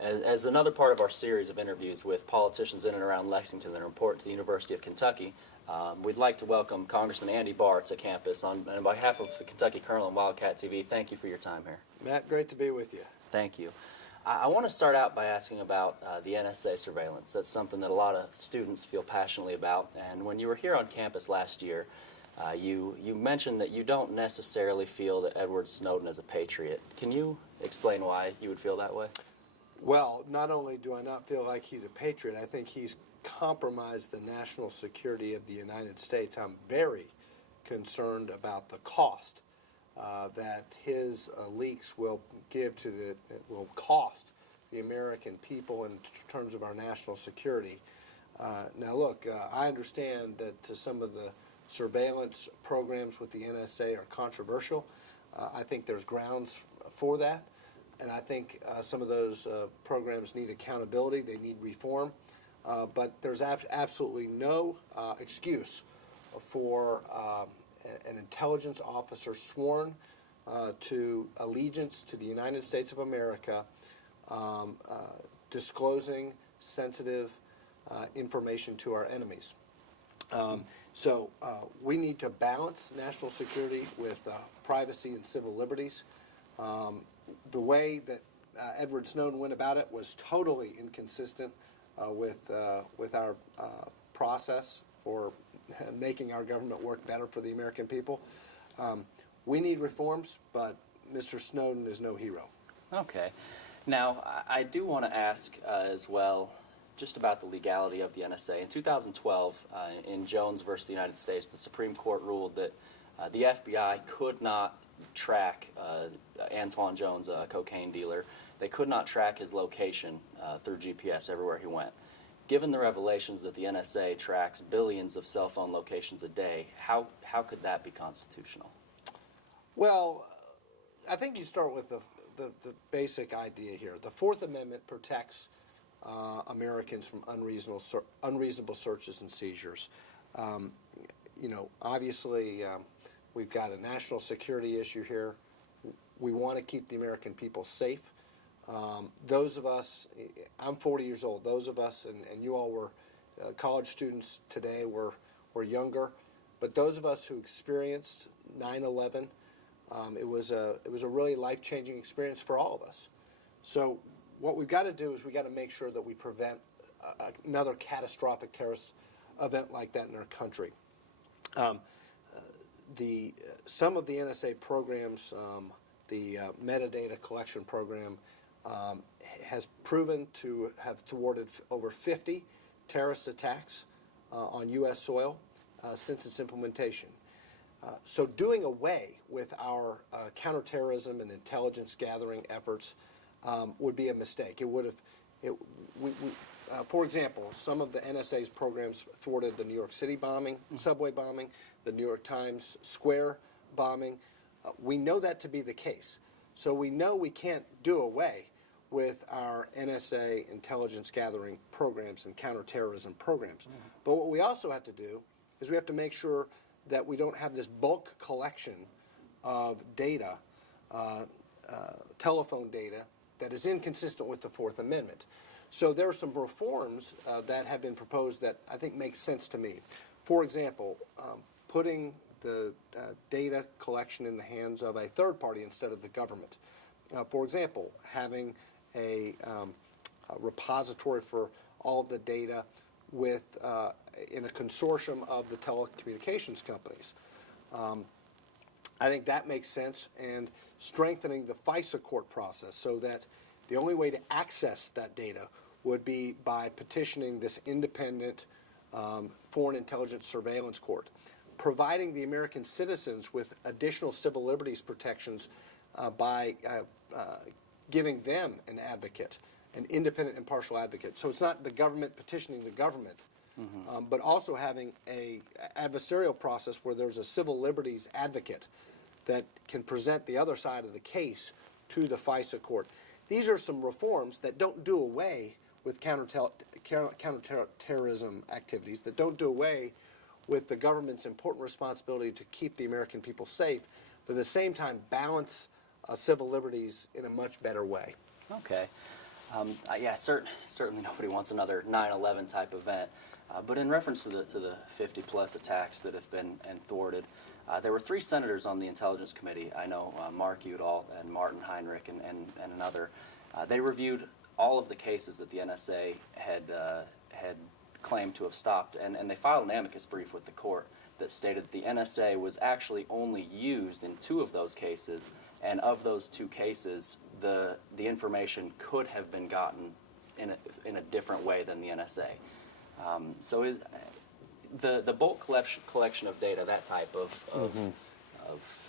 As another part of our series of interviews with politicians in and around Lexington that are important to the University of Kentucky, we'd like to welcome Congressman Andy Barr to campus. On behalf of the Kentucky Kernel and Wildcat TV, thank you for your time here. Matt, great to be with you. Thank you. I want to start out by asking about the NSA surveillance. That's something that a lot of students feel passionately about. And when you were here on campus last year, you mentioned that you don't necessarily feel that Edward Snowden is a patriot. Can you explain why you would feel that way? Well, not only do I not feel like he's a patriot, I think he's compromised the national security of the United States. I'm very concerned about the cost that his leaks will cost the American people in terms of our national security. Now, look, I understand that some of the surveillance programs with the NSA are controversial. I think there's grounds for that. And I think some of those programs need accountability, they need reform, but there's absolutely no excuse for an intelligence officer sworn to allegiance to the United States of America disclosing sensitive information to our enemies. So we need to balance national security with privacy and civil liberties. The way that Edward Snowden went about it was totally inconsistent with our process for making our government work better for the American people. We need reforms, but Mr. Snowden is no hero. Okay. Now, I do want to ask as well just about the legality of the NSA. In 2012, in Jones versus the United States, the Supreme Court ruled that the FBI could not track Antoine Jones, a cocaine dealer. They could not track his location through GPS everywhere he went. Given the revelations that the NSA tracks billions of cell phone locations a day, how could that be constitutional? Well, I think you start with the basic idea here. The Fourth Amendment protects Americans from unreasonable searches and seizures. Obviously, we've got a national security issue here. We want to keep the American people safe. Those of us, I'm 40 years old, those of us, and you all were college students today, were younger, but those of us who experienced 9/11, it was a really life-changing experience for all of us. So what we've got to do is we've got to make sure that we prevent another catastrophic terrorist event like that in our country. Some of the NSA programs, the metadata collection program, has proven to have thwarted over 50 terrorist attacks on U.S. soil since its implementation. So doing away with our counterterrorism and intelligence gathering efforts would be a mistake. It would have. For example, some of the NSA's programs thwarted the New York City bombing, subway bombing, the New York Times Square bombing. We know that to be the case. So we know we can't do away with our NSA intelligence gathering programs and counterterrorism programs. But what we also have to do is we have to make sure that we don't have this bulk collection of data, telephone data, that is inconsistent with the Fourth Amendment. So there are some reforms that have been proposed that I think make sense to me. For example, putting the data collection in the hands of a third party instead of the government. For example, having a repository for all of the data with in a consortium of the telecommunications companies. I think that makes sense, and strengthening the FISA court process so that the only way to access that data would be by petitioning this independent foreign intelligence surveillance court, providing the American citizens with additional civil liberties protections by giving them an advocate, an independent impartial advocate. So it's not the government petitioning the government, but also having a adversarial process where there's a civil liberties advocate that can present the other side of the case to the FISA court. These are some reforms that don't do away with counterterrorism activities, that don't do away with the government's important responsibility to keep the American people safe, but at the same time balance civil liberties in a much better way. Okay. Yeah, certainly nobody wants another 9/11 type event. But in reference to the 50-plus attacks that have been thwarted, there were 3 senators on the Intelligence Committee. I know Mark Udall and Martin Heinrich and another. They reviewed all of the cases that the NSA had claimed to have stopped, and they filed an amicus brief with the court that stated that the NSA was actually only used in 2 of those cases, and of those 2 cases, the information could have been gotten in a different way than the NSA. The bulk collection of data, that type of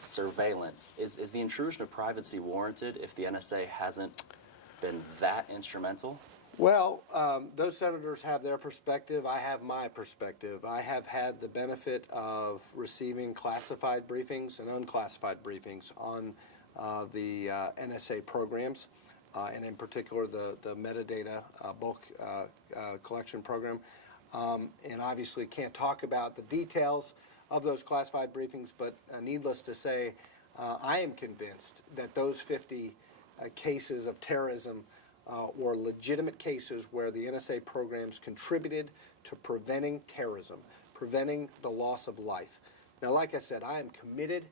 surveillance, is the intrusion of privacy warranted if the NSA hasn't been that instrumental? Well, those senators have their perspective. I have my perspective. I have had the benefit of receiving classified briefings and unclassified briefings on the NSA programs, and in particular the metadata bulk collection program. And obviously can't talk about the details of those classified briefings, but needless to say, I am convinced that those 50 cases of terrorism were legitimate cases where the NSA programs contributed to preventing terrorism, preventing the loss of life. Now, like I said, I am committed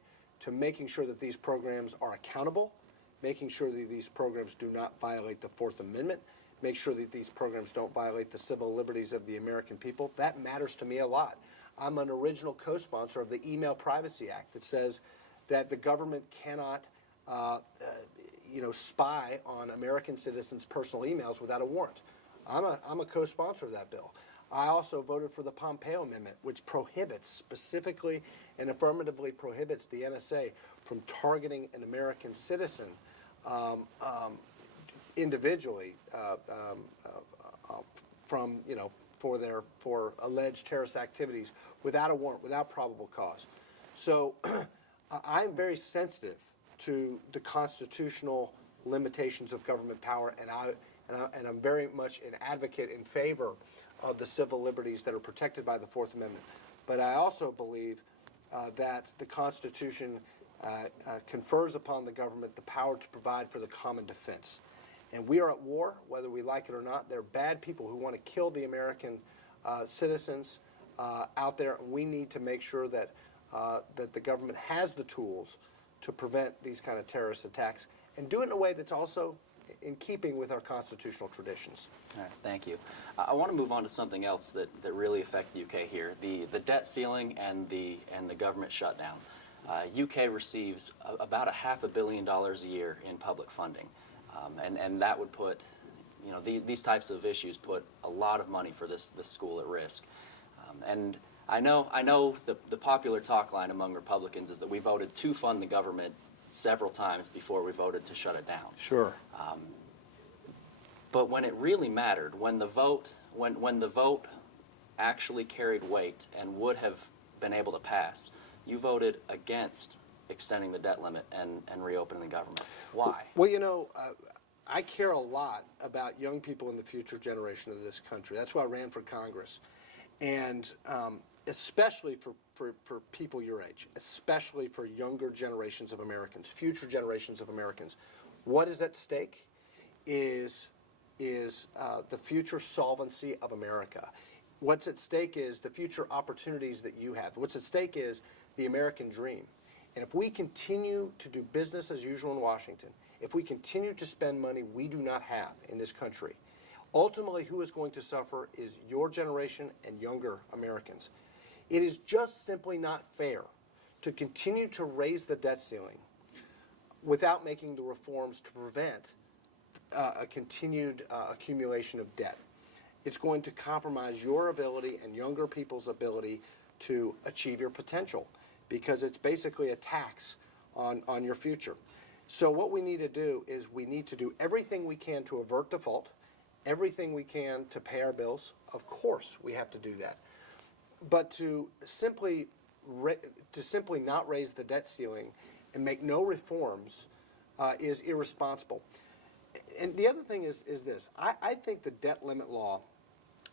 to making sure that these programs are accountable, making sure that these programs do not violate the Fourth Amendment, make sure that these programs don't violate the civil liberties of the American people. That matters to me a lot. I'm an original co-sponsor of the Email Privacy Act that says that the government cannot spy on American citizens' personal emails without a warrant. I'm a co-sponsor of that bill. I also voted for the Pompeo Amendment, which prohibits, specifically and affirmatively prohibits the NSA from targeting an American citizen individually for alleged terrorist activities without a warrant, without probable cause. So I'm very sensitive to the constitutional limitations of government power, and I'm very much an advocate in favor of the civil liberties that are protected by the Fourth Amendment. But I also believe that the Constitution confers upon the government the power to provide for the common defense. And we are at war, whether we like it or not. There are bad people who want to kill the American citizens out there, and we need to make sure that the government has the tools to prevent these kind of terrorist attacks, and do it in a way that's also in keeping with our constitutional traditions. All right, thank you. I want to move on to something else that really affects the UK here, the debt ceiling and the government shutdown. UK receives about $500 million a year in public funding, and that would put, these types of issues put a lot of money for this school at risk. And I know the popular talk line among Republicans is that we voted to fund the government several times before we voted to shut it down. Sure. But when it really mattered, when the vote actually carried weight and would have been able to pass, you voted against extending the debt limit and reopening the government. Why? Well, I care a lot about young people in the future generation of this country. That's why I ran for Congress. And especially for people your age, especially for younger generations of Americans, future generations of Americans, what is at stake is the future solvency of America. What's at stake is the future opportunities that you have. What's at stake is the American dream. And if we continue to do business as usual in Washington, if we continue to spend money we do not have in this country, ultimately who is going to suffer is your generation and younger Americans. It is just simply not fair to continue to raise the debt ceiling without making the reforms to prevent a continued accumulation of debt. It's going to compromise your ability and younger people's ability to achieve your potential, because it's basically a tax on your future. So what we need to do is we need to do everything we can to avert default, everything we can to pay our bills. Of course we have to do that. But to simply not raise the debt ceiling and make no reforms is irresponsible. And the other thing is this. I think the debt limit law,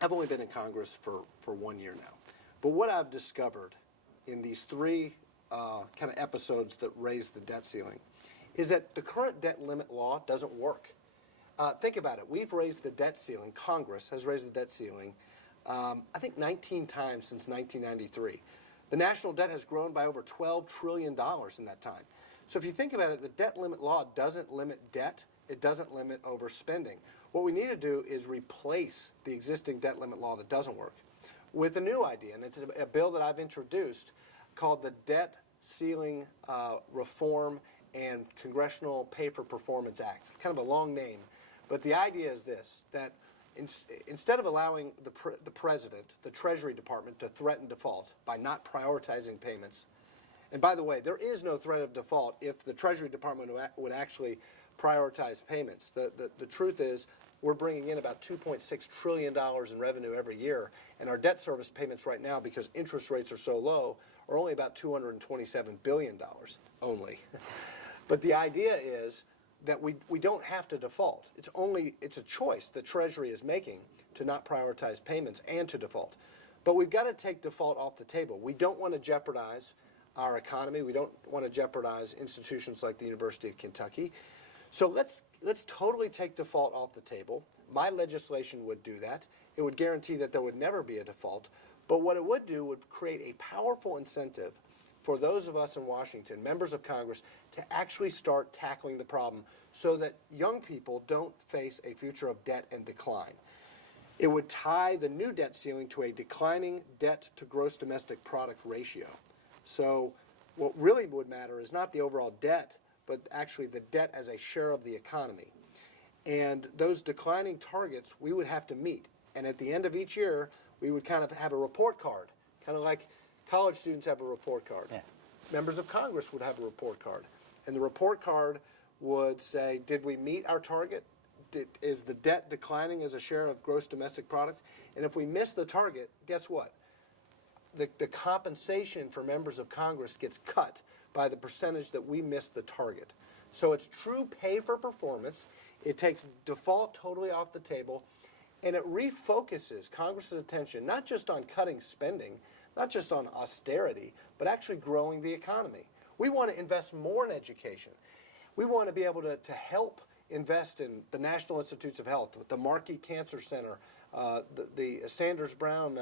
I've only been in Congress for 1 year now, but what I've discovered in these 3 kind of episodes that raise the debt ceiling is that the current debt limit law doesn't work. Think about it. We've raised the debt ceiling. Congress has raised the debt ceiling, I think 19 times since 1993. The national debt has grown by over $12 trillion in that time. So if you think about it, the debt limit law doesn't limit debt. It doesn't limit overspending. What we need to do is replace the existing debt limit law that doesn't work with a new idea, and it's a bill that I've introduced called the Debt Ceiling Reform and Congressional Pay for Performance Act. It's kind of a long name, but the idea is this, that instead of allowing the President, the Treasury Department, to threaten default by not prioritizing payments, and by the way, there is no threat of default if the Treasury Department would actually prioritize payments. The truth is we're bringing in about $2.6 trillion in revenue every year, and our debt service payments right now, because interest rates are so low, are only about $227 billion only. But the idea is that we don't have to default. It's a choice the Treasury is making to not prioritize payments and to default. But we've got to take default off the table. We don't want to jeopardize our economy. We don't want to jeopardize institutions like the University of Kentucky. So let's totally take default off the table. My legislation would do that. It would guarantee that there would never be a default. But what it would do would create a powerful incentive for those of us in Washington, members of Congress, to actually start tackling the problem so that young people don't face a future of debt and decline. It would tie the new debt ceiling to a declining debt to gross domestic product ratio. So what really would matter is not the overall debt, but actually the debt as a share of the economy. And those declining targets we would have to meet. And at the end of each year, we would kind of have a report card, kind of like college students have a report card. Yeah. Members of Congress would have a report card. And the report card would say, did we meet our target? Is the debt declining as a share of gross domestic product? And if we miss the target, guess what? The compensation for members of Congress gets cut by the percentage that we miss the target. So it's true pay for performance. It takes default totally off the table, and it refocuses Congress's attention not just on cutting spending, not just on austerity, but actually growing the economy. We want to invest more in education. We want to be able to help invest in the National Institutes of Health, the Markey Cancer Center, the Sanders Brown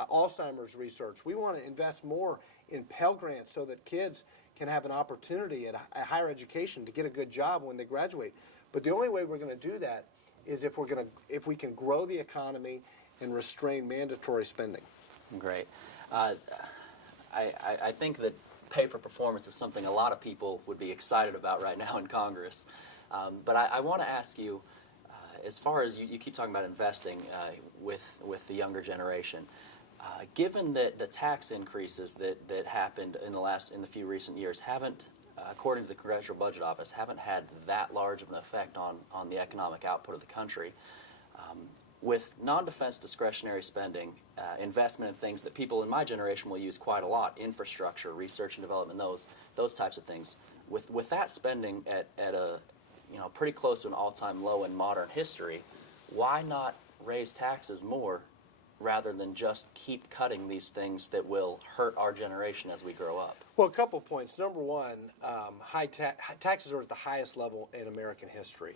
Alzheimer's research. We want to invest more in Pell Grants so that kids can have an opportunity at a higher education to get a good job when they graduate. But the only way we're going to do that is if we can grow the economy and restrain mandatory spending. Great. I think that pay for performance is something a lot of people would be excited about right now in Congress. But I want to ask you, as far as you keep talking about investing with the younger generation, given that the tax increases that happened in the few recent years haven't, according to the Congressional Budget Office, haven't had that large of an effect on the economic output of the country, with non-defense discretionary spending, investment in things that people in my generation will use quite a lot, infrastructure, research and development, those types of things, with that spending at a pretty close to an all-time low in modern history, why not raise taxes more rather than just keep cutting these things that will hurt our generation as we grow up? Well, a couple points. Number one, taxes are at the highest level in American history.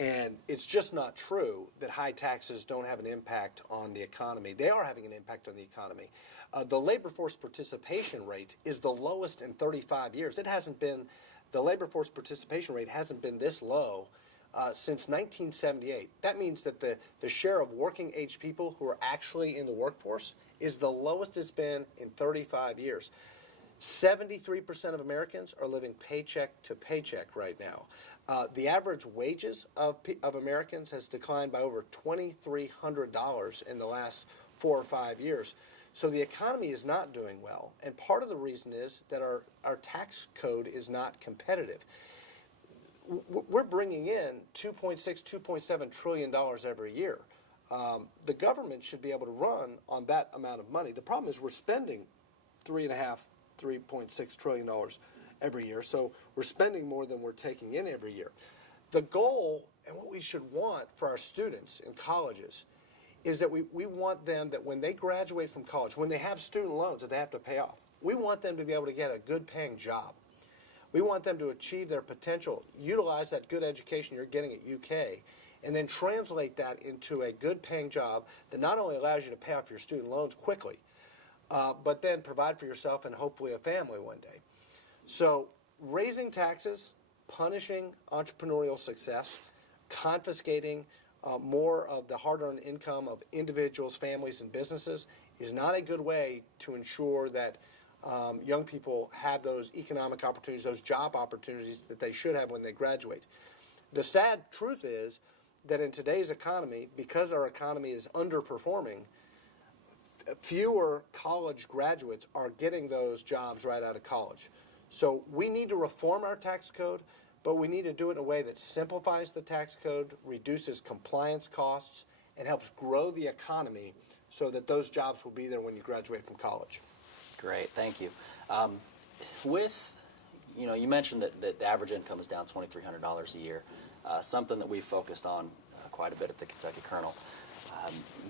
And it's just not true that high taxes don't have an impact on the economy. They are having an impact on the economy. The labor force participation rate is the lowest in 35 years. The labor force participation rate hasn't been this low since 1978. That means that the share of working age people who are actually in the workforce is the lowest it's been in 35 years. 73% of Americans are living paycheck to paycheck right now. The average wages of Americans has declined by over $2,300 in the last 4 or 5 years. So the economy is not doing well, and part of the reason is that our tax code is not competitive. We're bringing in $2.6, $2.7 trillion every year. The government should be able to run on that amount of money. The problem is we're spending $3.6 trillion every year, so we're spending more than we're taking in every year. The goal, and what we should want for our students in colleges, is that we want them that when they graduate from college, when they have student loans that they have to pay off, we want them to be able to get a good paying job. We want them to achieve their potential, utilize that good education you're getting at UK, and then translate that into a good paying job that not only allows you to pay off your student loans quickly, but then provide for yourself and hopefully a family one day. So raising taxes, punishing entrepreneurial success, confiscating more of the hard-earned income of individuals, families, and businesses is not a good way to ensure that young people have those economic opportunities, those job opportunities that they should have when they graduate. The sad truth is that in today's economy, because our economy is underperforming, fewer college graduates are getting those jobs right out of college. So we need to reform our tax code, but we need to do it in a way that simplifies the tax code, reduces compliance costs, and helps grow the economy so that those jobs will be there when you graduate from college. Great, thank you. You mentioned that the average income is down $2,300 a year, something that we've focused on quite a bit at the Kentucky Kernel.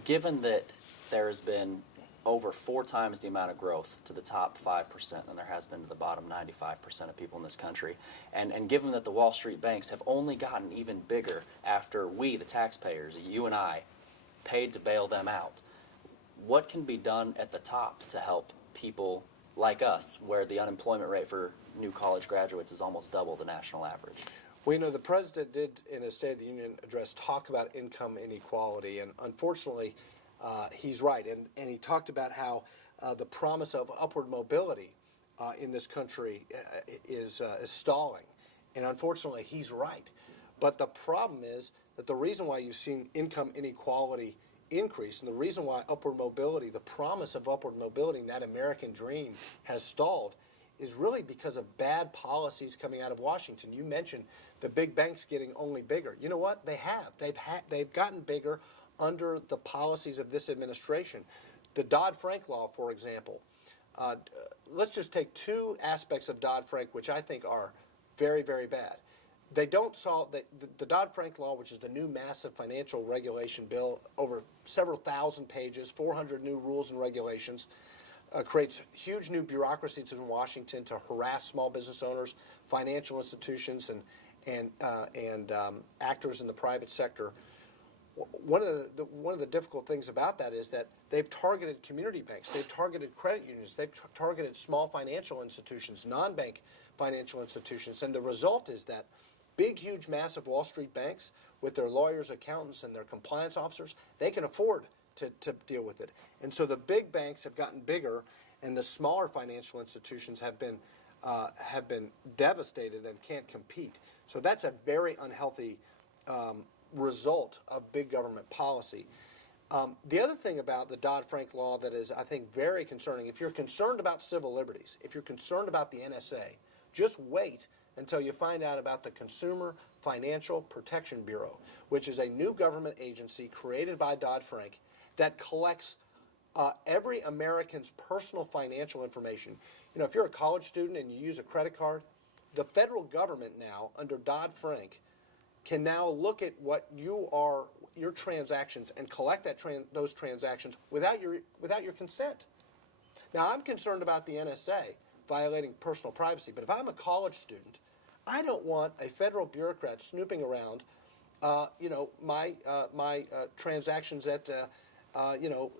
Given that there has been over 4 times the amount of growth to the top 5% than there has been to the bottom 95% of people in this country, and given that the Wall Street banks have only gotten even bigger after we, the taxpayers, you and I, paid to bail them out, what can be done at the top to help people like us, where the unemployment rate for new college graduates is almost double the national average? Well, the president did, in his State of the Union address, talk about income inequality, and unfortunately, he's right. And he talked about how the promise of upward mobility in this country is stalling. And unfortunately, he's right. But the problem is that the reason why you've seen income inequality increase, and the reason why upward mobility, the promise of upward mobility, that American dream, has stalled, is really because of bad policies coming out of Washington. You mentioned the big banks getting only bigger. You know what? They have. They've gotten bigger under the policies of this administration. The Dodd-Frank law, for example. Let's just take 2 aspects of Dodd-Frank, which I think are very, very bad. They don't solve the Dodd-Frank law, which is the new massive financial regulation bill, over several thousand pages, 400 new rules and regulations, creates huge new bureaucracies in Washington to harass small business owners, financial institutions, and actors in the private sector. One of the difficult things about that is that they've targeted community banks, they've targeted credit unions, they've targeted small financial institutions, non-bank financial institutions, and the result is that big, huge, massive Wall Street banks, with their lawyers, accountants, and their compliance officers, they can afford to deal with it. And so the big banks have gotten bigger, and the smaller financial institutions have been devastated and can't compete. So that's a very unhealthy result of big government policy. The other thing about the Dodd-Frank law that is, I think, very concerning, if you're concerned about civil liberties, if you're concerned about the NSA, just wait until you find out about the Consumer Financial Protection Bureau, which is a new government agency created by Dodd-Frank that collects every American's personal financial information. If you're a college student and you use a credit card, the federal government now, under Dodd-Frank, can now look at what your transactions and collect those transactions without your consent. Now, I'm concerned about the NSA violating personal privacy, but if I'm a college student, I don't want a federal bureaucrat snooping around, my transactions at,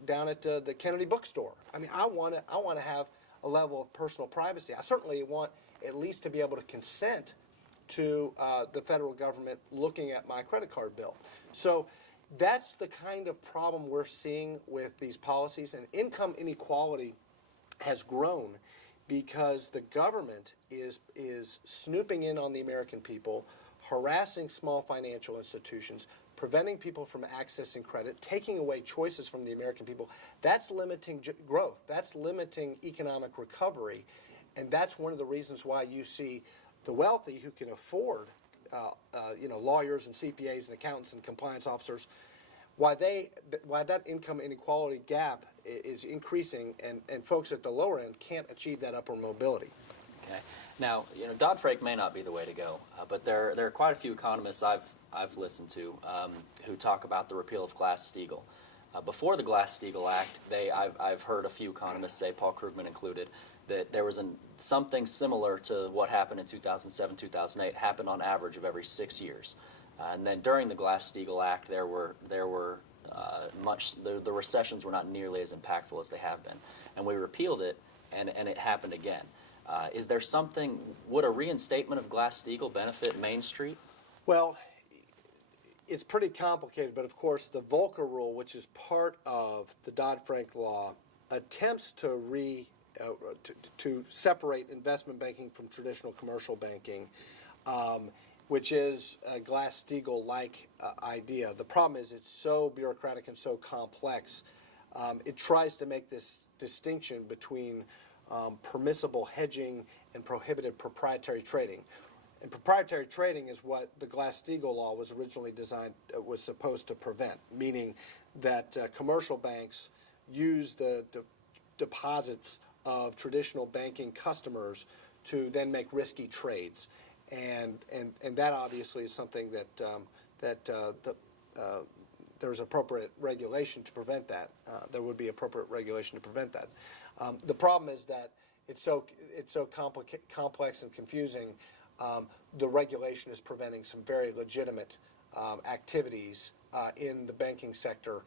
down at the Kennedy bookstore. I mean, I want to have a level of personal privacy. I certainly want at least to be able to consent to the federal government looking at my credit card bill. So that's the kind of problem we're seeing with these policies, and income inequality has grown because the government is snooping in on the American people, harassing small financial institutions, preventing people from accessing credit, taking away choices from the American people. That's limiting growth. That's limiting economic recovery, and that's one of the reasons why you see the wealthy who can afford, lawyers and CPAs and accountants and compliance officers, why that income inequality gap is increasing, and folks at the lower end can't achieve that upward mobility. Okay. Now, Dodd-Frank may not be the way to go, but there are quite a few economists I've listened to who talk about the repeal of Glass-Steagall. Before the Glass-Steagall Act, I've heard a few economists say, Paul Krugman included, that there was something similar to what happened in 2007, 2008 happened on average of every 6 years. And then during the Glass-Steagall Act, the recessions were not nearly as impactful as they have been. And we repealed it, and it happened again. Is there something, would a reinstatement of Glass-Steagall benefit Main Street? Well, it's pretty complicated, but of course the Volcker Rule, which is part of the Dodd-Frank law, attempts to separate investment banking from traditional commercial banking, which is a Glass-Steagall-like idea. The problem is it's so bureaucratic and so complex. It tries to make this distinction between permissible hedging and prohibited proprietary trading. And proprietary trading is what the Glass-Steagall law was originally was supposed to prevent, meaning that commercial banks use the deposits of traditional banking customers to then make risky trades. And that obviously is something that there's appropriate regulation to prevent that. There would be appropriate regulation to prevent that. The problem is that it's so complex and confusing. The regulation is preventing some very legitimate activities in the banking sector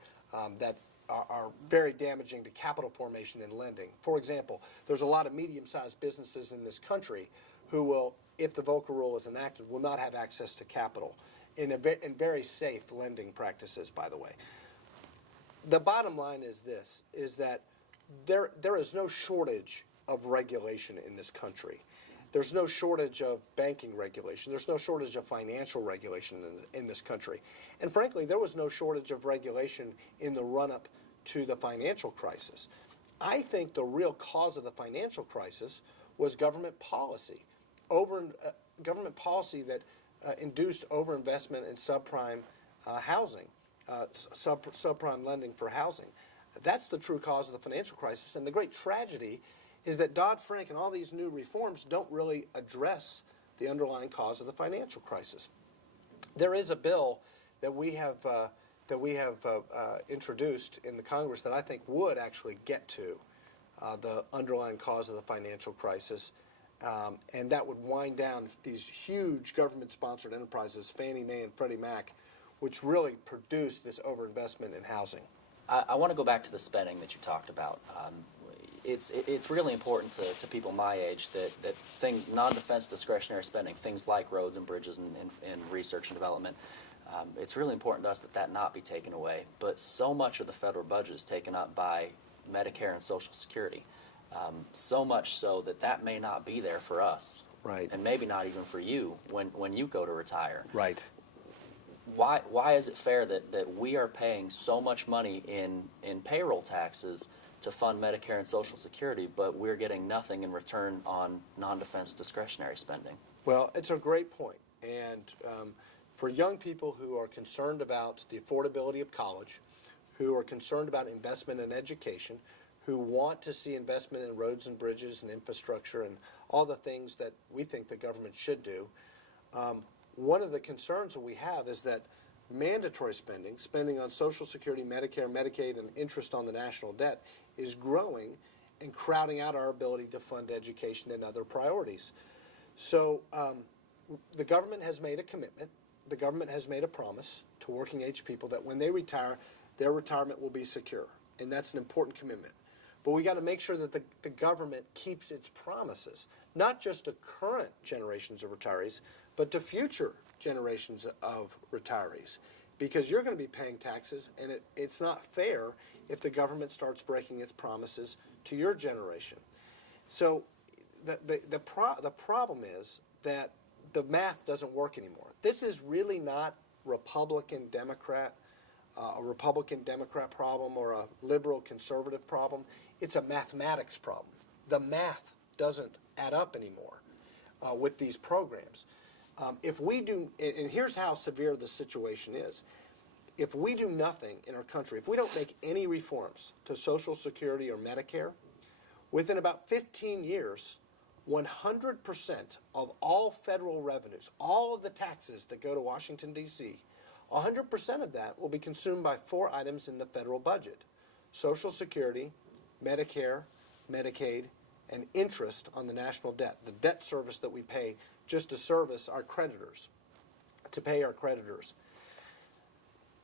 that are very damaging to capital formation and lending. For example, there's a lot of medium-sized businesses in this country who will, if the Volcker Rule is enacted, will not have access to capital in very safe lending practices, by the way. The bottom line is this, is that there is no shortage of regulation in this country. There's no shortage of banking regulation. There's no shortage of financial regulation in this country. And frankly, there was no shortage of regulation in the run-up to the financial crisis. I think the real cause of the financial crisis was government policy. Government policy that induced overinvestment in subprime housing, subprime lending for housing. That's the true cause of the financial crisis. And the great tragedy is that Dodd-Frank and all these new reforms don't really address the underlying cause of the financial crisis. There is a bill that we have introduced in the Congress that I think would actually get to the underlying cause of the financial crisis, and that would wind down these huge government-sponsored enterprises, Fannie Mae and Freddie Mac, which really produce this overinvestment in housing. I want to go back to the spending that you talked about. It's really important to people my age that things, non-defense discretionary spending, things like roads and bridges and research and development, it's really important to us that not be taken away. But so much of the federal budget is taken up by Medicare and Social Security, so much so that may not be there for us. Right. And maybe not even for you when you go to retire. Right. Why is it fair that we are paying so much money in payroll taxes to fund Medicare and Social Security, but we're getting nothing in return on non-defense discretionary spending? Well, it's a great point. And for young people who are concerned about the affordability of college, who are concerned about investment in education, who want to see investment in roads and bridges and infrastructure and all the things that we think the government should do, one of the concerns that we have is that mandatory spending on Social Security, Medicare, Medicaid, and interest on the national debt is growing and crowding out our ability to fund education and other priorities. So the government has made a commitment. The government has made a promise to working age people that when they retire, their retirement will be secure. And that's an important commitment. But we got to make sure that the government keeps its promises, not just to current generations of retirees, but to future generations of retirees. Because you're going to be paying taxes, and it's not fair if the government starts breaking its promises to your generation. So the problem is that the math doesn't work anymore. This is really not Republican-Democrat, a Republican-Democrat problem or a liberal-conservative problem. It's a mathematics problem. The math doesn't add up anymore with these programs. If we do, and here's how severe the situation is. If we do nothing in our country, if we don't make any reforms to Social Security or Medicare, within about 15 years, 100% of all federal revenues, all of the taxes that go to Washington, D.C., 100% of that will be consumed by 4 items in the federal budget: Social Security, Medicare, Medicaid, and interest on the national debt, the debt service that we pay just to service our creditors, to pay our creditors.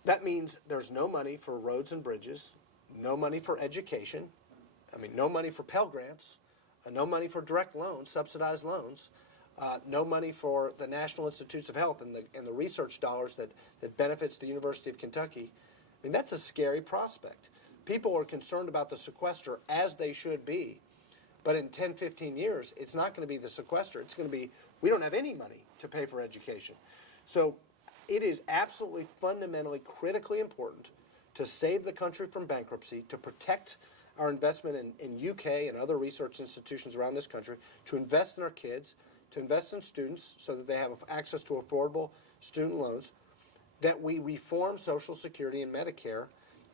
That means there's no money for roads and bridges, no money for education, no money for Pell Grants, no money for direct loans, subsidized loans, no money for the National Institutes of Health and the research dollars that benefits the University of Kentucky. That's a scary prospect. People are concerned about the sequester, as they should be. But in 10, 15 years, it's not going to be the sequester. It's going to be, we don't have any money to pay for education. So it is absolutely fundamentally critically important to save the country from bankruptcy, to protect our investment in UK and other research institutions around this country, to invest in our kids, to invest in students so that they have access to affordable student loans, that we reform Social Security and Medicare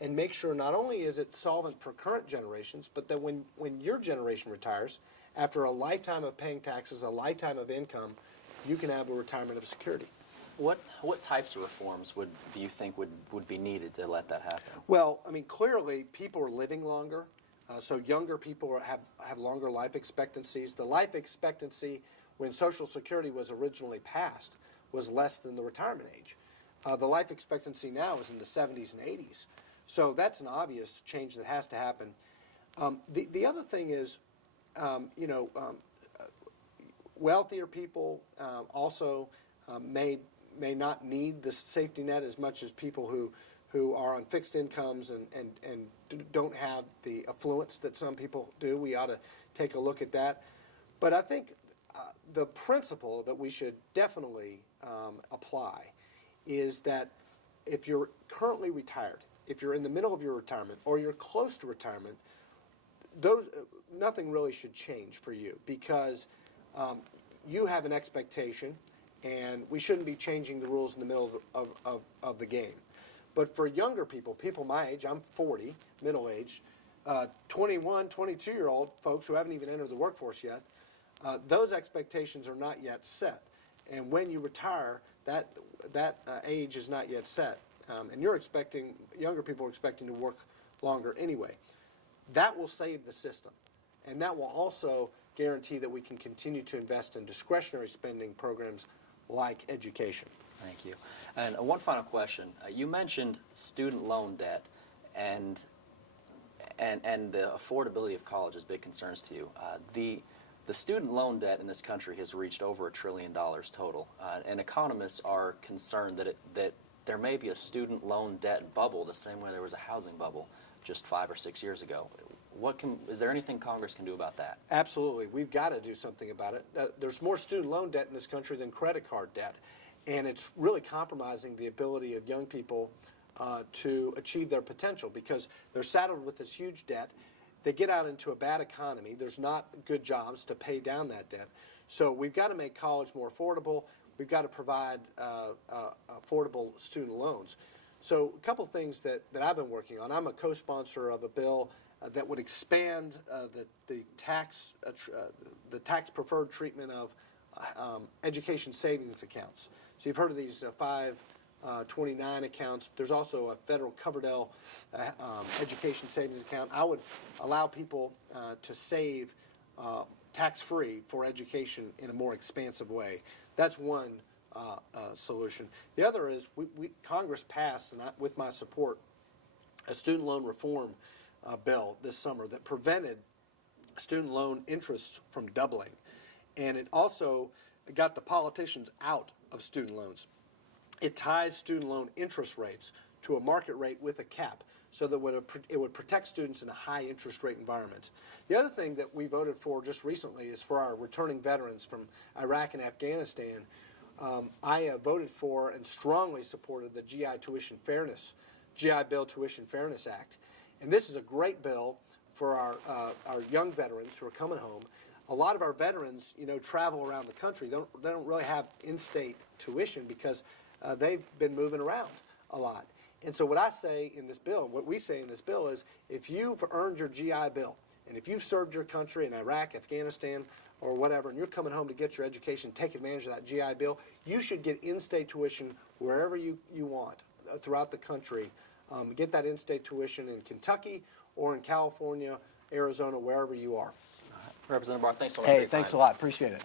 and make sure not only is it solvent for current generations, but that when your generation retires, after a lifetime of paying taxes, a lifetime of income, you can have a retirement of security. What types of reforms do you think would be needed to let that happen? Well, clearly people are living longer, so younger people have longer life expectancies. The life expectancy when Social Security was originally passed was less than the retirement age. The life expectancy now is in the 70s and 80s. So that's an obvious change that has to happen. The other thing is, wealthier people also may not need the safety net as much as people who are on fixed incomes and don't have the affluence that some people do. We ought to take a look at that. But I think the principle that we should definitely apply is that if you're currently retired, if you're in the middle of your retirement or you're close to retirement, nothing really should change for you, because you have an expectation, and we shouldn't be changing the rules in the middle of the game. But for younger people my age, I'm 40, middle-aged, 21, 22-year-old folks who haven't even entered the workforce yet, those expectations are not yet set. And when you retire, that age is not yet set. And younger people are expecting to work longer anyway. That will save the system. And that will also guarantee that we can continue to invest in discretionary spending programs like education. Thank you. And one final question. You mentioned student loan debt and the affordability of college is big concerns to you. The student loan debt in this country has reached over $1 trillion total, and economists are concerned that there may be a student loan debt bubble the same way there was a housing bubble just 5 or 6 years ago. Is there anything Congress can do about that? Absolutely. We've got to do something about it. There's more student loan debt in this country than credit card debt, and it's really compromising the ability of young people to achieve their potential, because they're saddled with this huge debt. They get out into a bad economy. There's not good jobs to pay down that debt. So we've got to make college more affordable. We've got to provide affordable student loans. So a couple things that I've been working on. I'm a co-sponsor of a bill that would expand the tax preferred treatment of education savings accounts. So you've heard of these 529 accounts. There's also a federal Coverdell education savings account. I would allow people to save tax-free for education in a more expansive way. That's one solution. The other is Congress passed, and with my support, a student loan reform bill this summer that prevented student loan interest from doubling. And it also got the politicians out of student loans. It ties student loan interest rates to a market rate with a cap, so that it would protect students in a high interest rate environment. The other thing that we voted for just recently is for our returning veterans from Iraq and Afghanistan. I voted for and strongly supported the GI Bill Tuition Fairness Act. And this is a great bill for our young veterans who are coming home. A lot of our veterans, travel around the country. They don't really have in-state tuition because they've been moving around a lot. And so what we say in this bill is, if you've earned your GI Bill, and if you've served your country in Iraq, Afghanistan, or whatever, and you're coming home to get your education, take advantage of that GI Bill, you should get in-state tuition wherever you want throughout the country. Get that in-state tuition in Kentucky or in California, Arizona, wherever you are. Representative Barr, thanks so much for Hey, your thanks a time. lot. Appreciate it.